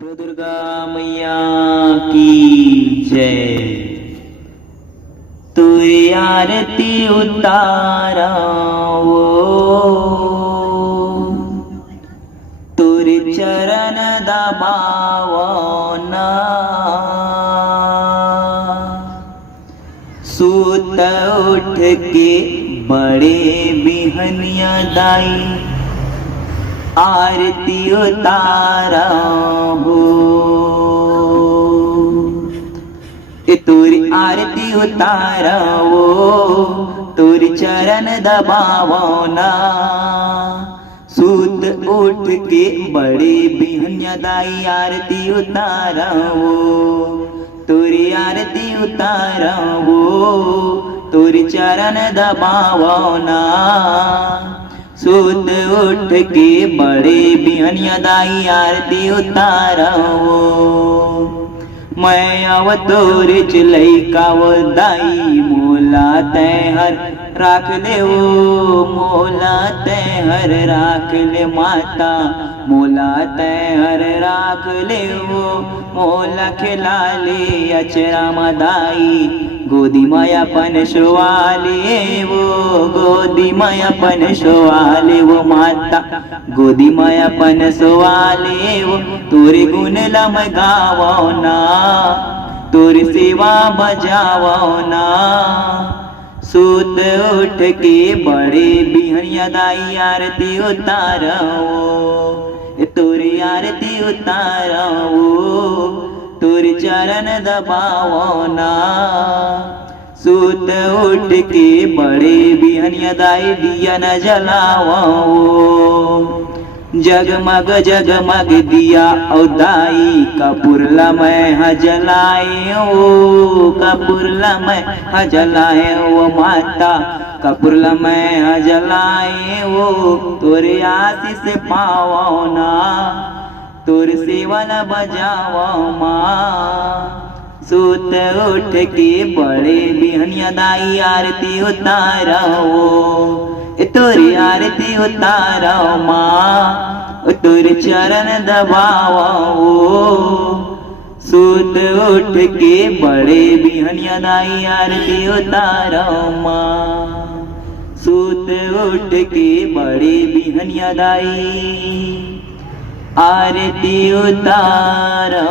दुर्गा मैया की जय। तुरी आरती उतारा वो, तुरी चरण दबावो ना। सूत उठ के बड़े बिहनिया दाई आरती उतारा हो। तुरी आरती उतारा वो, तुरी चरण दबावो ना। सूत उठ के बड़े बिहनिया दाई आरती उतारा वो, तुरी आरती उतारा वो, तुरी चरण दबावो ना। सूत उठ के बड़े बिहनिया दाई आरती उतारा वो। मैं अवतोर लइका वो दाई मोला तैहर राख ले वो, मोला तैहर राख ले माता, मोला तैहर राख ले वो। मोला खिला ले अचरा मदाई, गोदी माया पन शोवाले वो, गोदी माया पन शोवाले वो माता, गोदी माया पन शोवाले वो। तोरे गुण लम गावो ना, तोरी सेवा बजावो ना। सूत उठ के बड़े बिहनिया दाई आरती उतारो, तोरी आरती उतारो, तोरी चरण दबावो ना। सूत उठ के बड़े बिहनिया दाई दिया न जलावो। जगमग जगमग दिया औ दाई कपूरला मैं जलाए ओ, कपूरला मैं जलाए वो माता, कपूरला मैं जलाए वो। तोरे आशीष पावो ना, तोर सेवा न बजावो माँ। सूत उठ के बड़े बिहनिया दाई आरती उतारो, तोरी आरती उतारो माँ, तोरे चरण दबावो। सूत उठ के बड़े बिहनिया दाई आरती उतारो माँ, सूत उठ के बड़े बिहनिया दाई आरती उतारो।